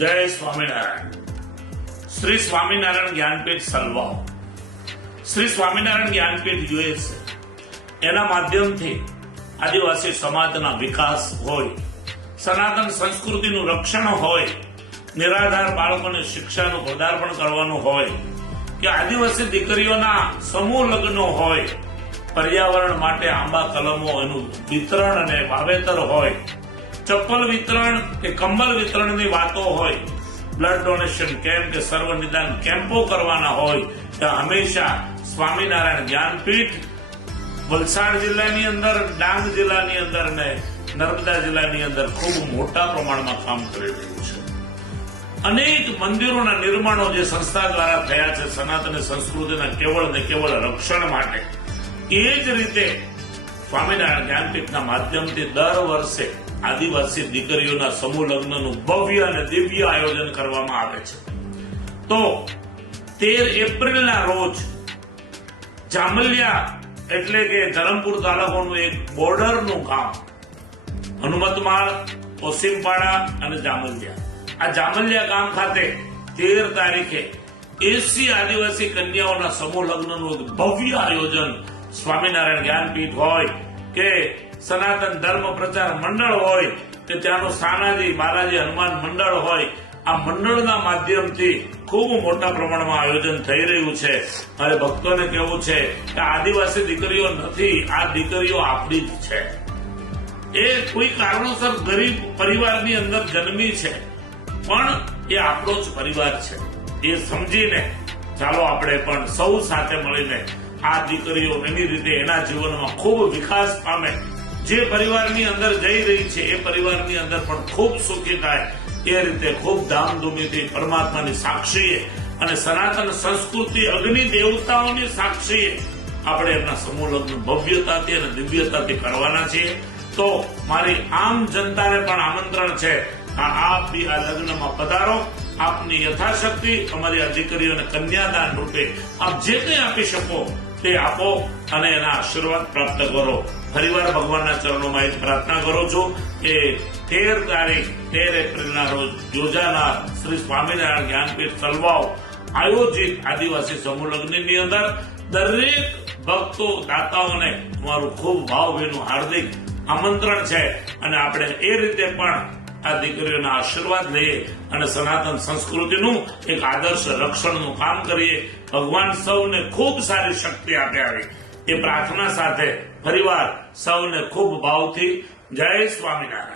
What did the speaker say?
જય સ્વામિનારાયણ. શ્રી સ્વામિનારાયણ જ્ઞાનપીઠ સલવાવ, શ્રી સ્વામિનારાયણ જ્ઞાનપીઠ યુએસ, એના માધ્યમથી આદિવાસી સમાજના વિકાસ હોય, સનાતન સંસ્કૃતિનું રક્ષણ હોય, નિરાધાર બાળકોને શિક્ષાનું પદાર્પણ કરવાનું હોય કે આદિવાસી દીકરીઓના સમૂહ લગ્નો હોય, પર્યાવરણ માટે આંબા કલમો એનું વિતરણ અને વાવેતર હોય, ચપ્પલ વિતરણ કે કંબલ વિતરણની વાતો હોય, બ્લડ ડોનેશન કેમ્પ કે સર્વ નિદાન કેમ્પો કરવાના હોય, ત્યાં હંમેશા સ્વામિનારાયણ જ્ઞાનપીઠ વલસાડ જિલ્લાની અંદર, ડાંગ જિલ્લાની અંદર ને નર્મદા જિલ્લાની અંદર ખૂબ મોટા પ્રમાણમાં કામ કરી રહ્યું છે. અનેક મંદિરોના નિર્માણો જે સંસ્થા દ્વારા થયા છે સનાતન સંસ્કૃતિના કેવળ ને કેવળ રક્ષણ માટે, એ જ રીતે સ્વામિનારાયણ જ્ઞાનપીઠના માધ્યમથી દર વર્ષે આદિવાસી દીકરીઓના સમૂહ લગ્નનું ભવ્ય અને દિવ્ય આયોજન કરવામાં આવે છે. તો 13 એપ્રિલના રોજ જામલિયા એટલે કે ધરમપુર તાલુકાનું એક બોર્ડરનું ગામ, હનુમતમાળ, ઓસીમપાડા અને જામલિયા, આ જામલિયા ગામ ખાતે 13 તારીખે 80 આદિવાસી કન્યાઓના સમૂહ લગ્નનું એક ભવ્ય આયોજન સ્વામિનારાયણ જ્ઞાનપીઠ હોય કે સનાતન ધર્મ પ્રચાર મંડળ હોય કે ત્યાંનું સાનાજી બાલાજી હનુમાન મંડળ હોય, આ મંડળના માધ્યમથી ખૂબ મોટા પ્રમાણમાં આયોજન થઈ રહ્યું છે. મારે ભક્તોને કહેવું છે કે આદિવાસી દીકરીઓ નથી, આ દીકરીઓ આપણી જ છે. એ કોઈ કારણોસર ગરીબ પરિવારની અંદર જન્મી છે, પણ એ આપણો જ પરિવાર છે. એ સમજીને ચાલો આપણે પણ સૌ સાથે મળીને આ દીકરીઓ એની રીતે એના જીવનમાં ખૂબ વિકાસ પામે, જે પરિવારની અંદર જઈ રહી છે એ પરિવારની અંદર પણ ખૂબ સુખી થાય, એ રીતે ખૂબ ધામધૂમીથી પરમાત્માની સાક્ષીએ અને સનાતન સંસ્કૃતિ અગ્નિ દેવતાઓની સાક્ષીએ આપણે એમના સમૂહ લગ્ન ભવ્યતાથી અને દિવ્યતાથી કરવાના છીએ. તો મારી આમ જનતાને પણ આમંત્રણ છે, આપ બી આ લગ્નમાં પધારો. આપની યથાશક્તિ અમારી આ દીકરીઓને કન્યાદાન રૂપે આપ જે કંઈ આપી શકો તે આપો અને એના આશીર્વાદ પ્રાપ્ત કરો. ફરીવાર ભગવાનના ચરણોમાં એક પ્રાર્થના કરું છું કે 13 એપ્રિલના રોજ યોજાનાર શ્રી સ્વામિનારાયણ જ્ઞાનપીઠ સલવાવ આયોજિત આદિવાસી સમૂહ લગ્નની અંદર દરેક ભક્તો દાતાઓને મારું ખૂબ ભાવભીનું હાર્દિક આમંત્રણ છે અને આપણે એ રીતે પણ આ દીકરીઓના આશીર્વાદ લઈએ અને સનાતન સંસ્કૃતિનું એક આદર્શ રક્ષણનું કામ કરીએ. ભગવાન સૌને ખૂબ સારી શક્તિ આપે આવી એ પ્રાર્થના સાથે ફરીવાર સૌને ખૂબ ભાવથી જય સ્વામિનારાયણ.